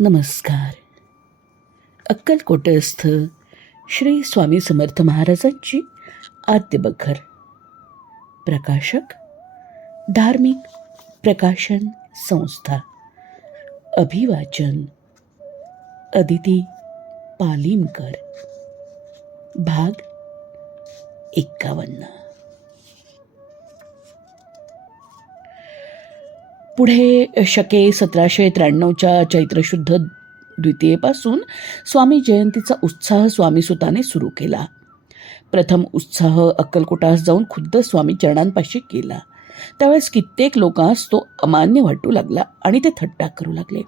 नमस्कार. अक्कलकोटस्थ श्री स्वामी समर्थ महाराजांची आद्यबखर प्रकाशक धार्मिक प्रकाशन संस्था अभिवाचन अदिती पालिमकर. भाग एक्कावन्न पुढे शके सतराशे त्र्याण्णवच्या चैत्रशुद्ध द्वितीयेपासून स्वामी जयंतीचा उत्साह स्वामीसुताने सुरू केला. प्रथम उत्साह अक्कलकोटास जाऊन खुद्द स्वामी चरणांपाशी केला. त्यावेळेस कित्येक लोकांस तो अमान्य वाटू लागला आणि ते थट्टा करू लागले.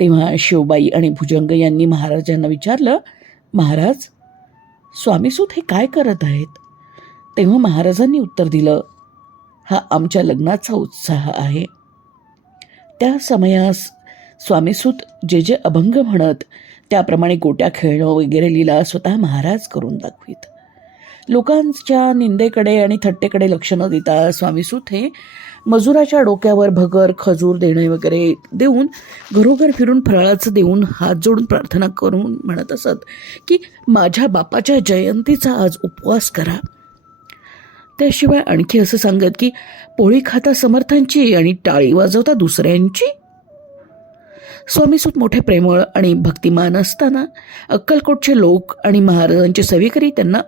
तेव्हा शिवबाई आणि भुजंग यांनी महाराजांना विचारलं महाराज स्वामीसूत हे काय करत आहेत? तेव्हा महाराजांनी उत्तर दिलं हा आमच्या लग्नाचा उत्साह आहे. त्या समयास स्वामीसूत जे जे अभंग म्हणत त्याप्रमाणे गोट्या खेळणं वगैरे लिला स्वतः महाराज करून दाखवीत. लोकांच्या निंदेकडे आणि थट्टेकडे लक्ष न देता स्वामीसूत हे मजुराच्या डोक्यावर भगर खजूर देणे वगैरे देऊन घरोघर फिरून फराळाचं देऊन हात जोडून प्रार्थना करून म्हणत असत की माझ्या बापाच्या जयंतीचा आज उपवास करा. त्याशिवाय आणखी असं सांगत की पोळी खाता समर्थांची आणि टाळी वाजवता दुसऱ्यांची? स्वामीसूत मोठे प्रेमळ आणि भक्तिमान असताना अक्कलकोटचे लोक आणि महाराजांचे सेवेकरी त्यांना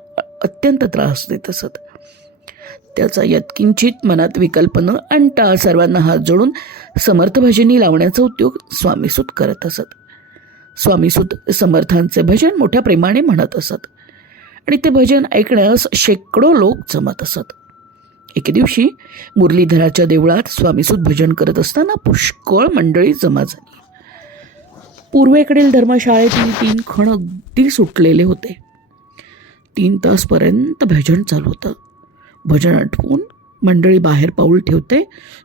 अत्यंत त्रास देत असत. त्याचा यत्किंचित मनात विकल्प न आणता सर्वांना हात जोडून समर्थ भजनी लावण्याचा उद्योग स्वामीसूत करत असत. स्वामीसूत समर्थांचे भजन मोठ्या प्रेमाने म्हणत असत. आणि ते भजन ऐकण्यास शेकडो लोक जमत असत. एके दिवशी मुरलीधराच्या देवळात स्वामीसूत भजन करत असताना पुष्कळ मंडळी जमा झाली. पूर्वेकडील धर्मशाळेतील तीन खण अगदी सुटलेले होते. तीन तासपर्यंत भजन चालू होतं. भजन आटवून मंडळी बाहेर पाऊल ठेवते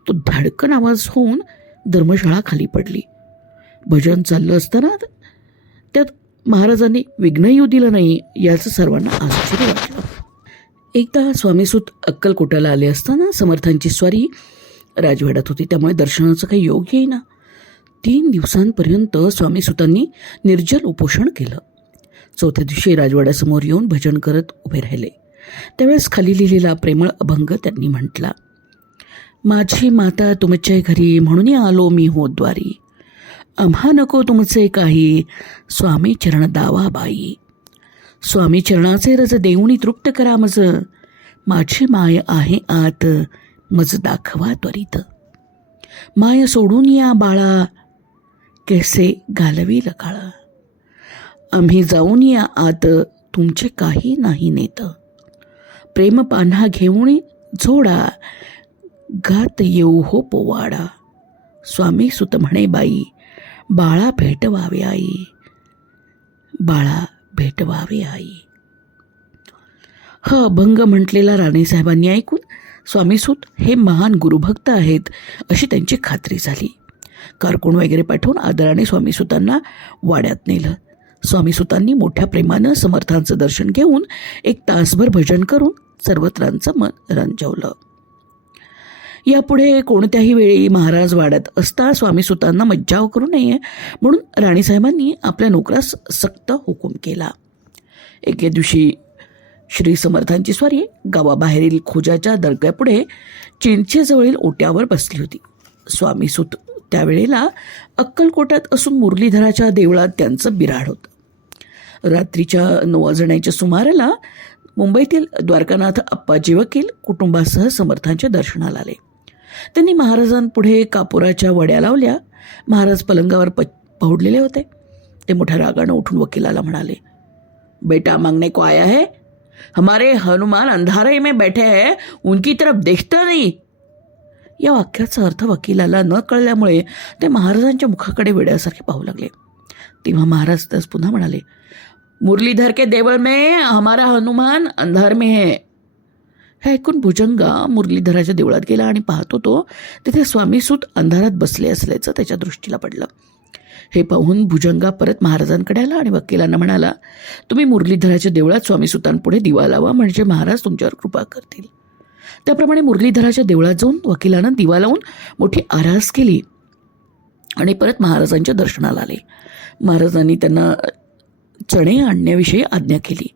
तो धडकन आवाज होऊन धर्मशाळा खाली पडली. भजन चाललं असताना त्यात महाराजांनी विघ्न दिलं नाही याचं सर्वांना आश्चर्य वाटलं. एकदा स्वामीसूत अक्कलकोटाला आले असताना समर्थांची स्वारी राजवाड्यात होती त्यामुळे दर्शनाचं काही योग येईना. तीन दिवसांपर्यंत स्वामीसुतांनी निर्जल उपोषण केलं. चौथ्या दिवशी राजवाड्यासमोर येऊन भजन करत उभे राहिले. त्यावेळेस खाली लिहिलेला प्रेमळ अभंग त्यांनी म्हटला माझी माता तुमच्या घरी म्हणून आलो मी हो द्वारी. आम्हा नको तुमचे काही. स्वामी चरण दावा बाई. स्वामी चरणाचे रज देऊनी तृप्त करा मज. माझी माय आहे आत मज दाखवा त्वरित. माय सोडून या बाळा कैसे घालवी लकाळ आम्ही जाऊन या आत तुमचे काही नाही नेत. प्रेम पान्हा घेऊन झोडा गात येऊ हो पोवाडा. स्वामी सुत म्हणे बाई बाळा भेटवावे आई. बाळा भेटवावे आई. हा अभंग म्हटलेला राणीसाहेबांनी ऐकून स्वामीसूत हे महान गुरुभक्त आहेत अशी त्यांची खात्री झाली. कारकून वगैरे पाठवून आदराने स्वामीसुतांना वाड्यात नेलं. स्वामीसुतांनी मोठ्या प्रेमानं समर्थांचं दर्शन घेऊन एक तासभर भजन करून सर्वत्रांचं मन रंजवलं. यापुढे कोणत्याही वेळी महाराज वाड्यात असता स्वामीसुतांना मज्जाव करू नये म्हणून राणीसाहेबांनी आपल्या नोकरास सक्त हुकूम केला. एके दिवशी श्री समर्थांची स्वारी गावाबाहेरील खोजाच्या दर्ग्यापुढे चिंचेजवळील ओट्यावर बसली होती. स्वामीसूत त्यावेळेला अक्कलकोटात असून मुरलीधराच्या देवळात त्यांचं बिराड होतं. रात्रीच्या नऊ वाजण्याच्या सुमाराला मुंबईतील द्वारकानाथ अप्पाजी वकील कुटुंबासह समर्थांच्या दर्शनाला आले. त्यांनी महाराजांपुढे कापुराच्या वड्या लावल्या. महाराज पलंगावर प पहुडलेले होते. ते मोठ्या रागानं उठून वकिलाला म्हणाले बेटा मांगने को आया है हमारे हनुमान अंधारे में बैठे हैं उनकी तरफ देखता नहीं. या वाक्याचा अर्थ वकिलाला न कळल्यामुळे ते महाराजांच्या मुखाकडे वेड्यासारखे पाहू लागले. तेव्हा महाराज त्यास पुन्हा म्हणाले मुरलीधर के देवळ में हमारा हनुमान अंधार में है. हे ऐकून भुजंगा मुरलीधराच्या देवळात गेला आणि पाहतो तो तिथे स्वामीसूत अंधारात बसले असल्याचं त्याच्या दृष्टीला पडलं. हे पाहून भुजंगा परत महाराजांकडे आला आणि वकिलांना म्हणाला तुम्ही मुरलीधराच्या देवळात स्वामीसुतांपुढे दिवा लावा म्हणजे महाराज तुमच्यावर कृपा करतील. त्याप्रमाणे मुरलीधराच्या देवळात जाऊन वकिलानं दिवा लावून मोठी आरास केली आणि परत महाराजांच्या दर्शनाला आले. महाराजांनी त्यांना चणे आणण्याविषयी आज्ञा केली.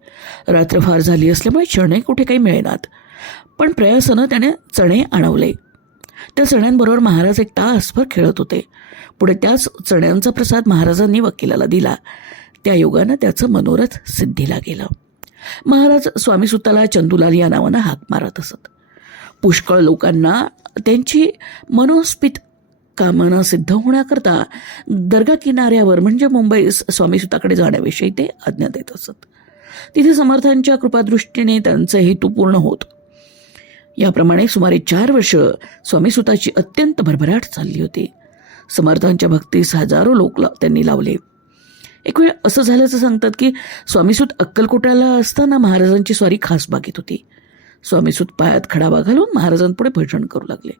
रात्र फार झाली असल्यामुळे चणे कुठे काही मिळेनात. पण प्रयासानं त्याने चणे आणवले. त्या चण्यांबरोबर महाराज एक तासभर खेळत होते. पुढे त्याच चण्यांचा प्रसाद महाराजांनी वकिलाला दिला. त्या योगानं त्याचं मनोरथ सिद्धीला गेलं. महाराज स्वामी सुताला चंदुलाल या नावानं हाक मारत असत. पुष्कळ लोकांना त्यांची मनोस्पित कामना सिद्ध होण्याकरता दर्गा किनाऱ्यावर म्हणजे मुंबई स्वामी सुताकडे जाण्याविषयी ते आज्ञा देत असत. तिथे समर्थांच्या कृपादृष्टीने त्यांचे हेतू पूर्ण होत. याप्रमाणे सुमारे चार वर्ष स्वामी सुताची अत्यंत भरभराट चालली होती. समर्थांच्या भक्तीस हजारो लोक ला- त्यांनी लावले. एक वेळ असं झाल्याचं सांगतात की स्वामीसूत अक्कलकोटाला असताना महाराजांची स्वारी खास बागेत होती. स्वामीसूत पायात खडावा घालून महाराजांपुढे भजन करू लागले.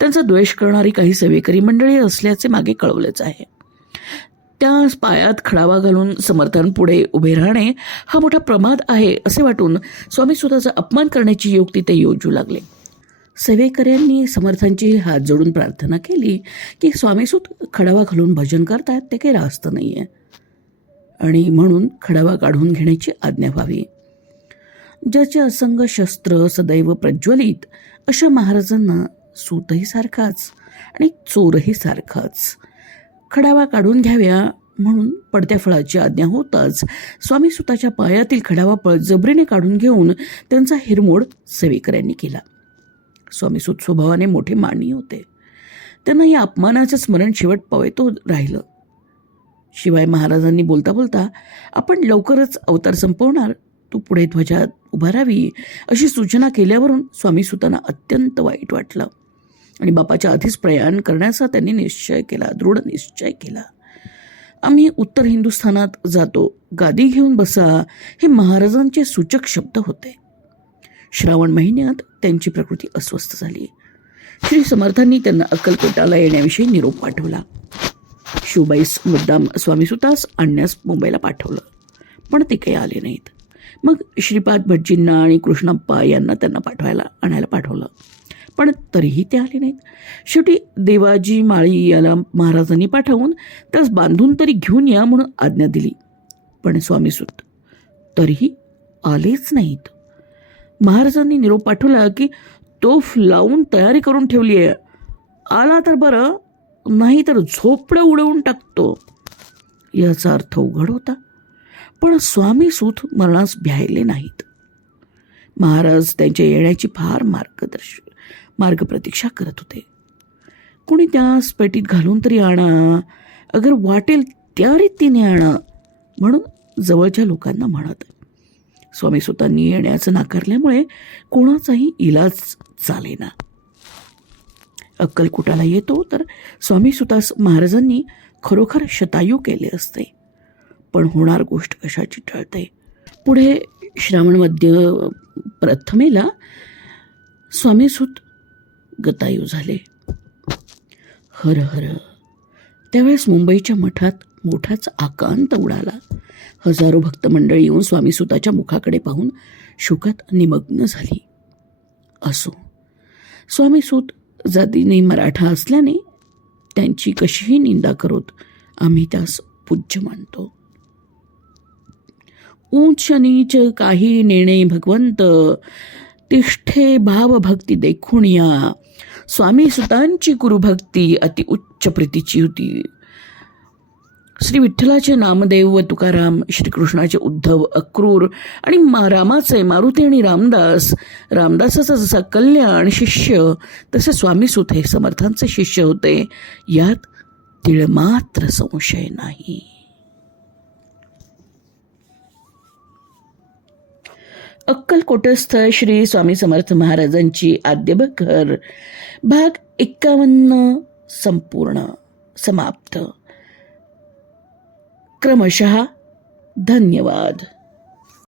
त्यांचा द्वेष करणारी काही सेवेकरी मंडळी असल्याचे मागे कळवलेच आहे. त्या पायात खडावा घालून समर्थांपुढे उभे राहणे हा मोठा प्रमाद आहे असे वाटून स्वामीसुताचा अपमान करण्याची युक्ती ते योजू लागले. सेवेकऱ्यांनी समर्थांची हात जोडून प्रार्थना केली की स्वामीसूत खडावा घालून भजन करतायत ते काही रास्त नाही आहे आणि म्हणून खडावा काढून घेण्याची आज्ञा व्हावी. ज्याचे असंग शस्त्र सदैव प्रज्वलित अशा महाराजांना सूतही सारखाच आणि चोरही सारखाच खडावा काढून घ्याव्या म्हणून पडत्या फळाची आज्ञा होताच. स्वामी सुताच्या पायातील खडावा पळ जबरीने काढून घेऊन त्यांचा हिरमोड सेवेकऱ्यांनी केला. स्वामी सुत स्वभावाने मोठे मानी होते. त्यांना या अपमानाचं स्मरण शेवट पवेतो राहिलं. शिवाय महाराजांनी बोलता बोलता आपण लवकरच अवतार संपवणार. तू पुढे ध्वजात उभारावी अशी सूचना केल्यावरून स्वामी सुतांना अत्यंत वाईट वाटलं. आणि बापाच्या आधीच प्रयाण करण्याचा त्यांनी निश्चय केला दृढ निश्चय केला. आम्ही उत्तर हिंदुस्थानात जातो. गादी घेऊन बसा हे महाराजांचे सूचक शब्द होते. श्रावण महिन्यात त्यांची प्रकृती अस्वस्थ झाली. श्री समर्थांनी त्यांना अक्कलकोटाला येण्याविषयी निरोप पाठवला. शिवबाईस मुद्दाम स्वामीसुतास आणण्यास मुंबईला पाठवलं. पण ते काही आले नाहीत. मग श्रीपाद भटजींना आणि कृष्णप्पा यांना त्यांना पाठवायला आणायला पाठवलं. पण तरीही ते आले नाहीत. शेवटी देवाजी माळी याला महाराजांनी पाठवून त्यास बांधून तरी घेऊन या म्हणून आज्ञा दिली. पण स्वामीसुत तरीही आलेच नाहीत. महाराजांनी निरोप पाठवला की तोफ लावून तयारी करून ठेवली आहे. आला तर बरं नाही तर झोपडं उडवून टाकतो. याचा अर्थ उघड होता. पण स्वामी सूत मरणास भ्यायले नाहीत. महाराज त्यांच्या येण्याची फार मार्गदर्श मार्ग प्रतीक्षा करत होते. कोणी त्यास पेटीत घालून तरी आणा अगर वाटेल त्या रीतीने आणा म्हणून जवळच्या लोकांना म्हणत. स्वामी सुतांनी येण्याचं नाकारल्यामुळे कोणाचाही इलाज चालेना. अक्कलकोटाला येतो तर स्वामी सुतास महाराजांनी खरोखर शतायू केले असते. पण होणार गोष्ट कशाची टळते? पुढे श्रावण मध्य प्रथमेला स्वामीसूत गतायू झाले. हर हर. त्यावेळेस मुंबईच्या मठात मोठाच आकांत उडाला. हजारो भक्तमंडळी येऊन येऊन स्वामीसुताच्या मुखाकडे पाहून शोकात निमग्न झाली. असो. स्वामीसूत जातीने मराठा असल्याने त्यांची कशीही निंदा करोत आम्ही त्यास पूज्य मानतो. उंच नीच काही नेणे भगवंत तिष्ठे भावभक्ती देखून या. स्वामी सुतांची गुरुभक्ती अति उच्च प्रीतीची होती. श्री विठ्ठलाचे नामदेव व तुकाराम श्रीकृष्णाचे उद्धव अक्रूर आणि रामाचे मारुती आणि रामदास रामदासाचा जसा कल्याण शिष्य तसे स्वामीसूत हे समर्थांचे शिष्य होते. यात तिळमात्र संशय नाही. अक्कलकोटस्थ श्री स्वामी समर्थ महाराजांची आद्यबखर भाग एक्कावन्न संपूर्ण. समाप्त. क्रमशः धन्यवाद.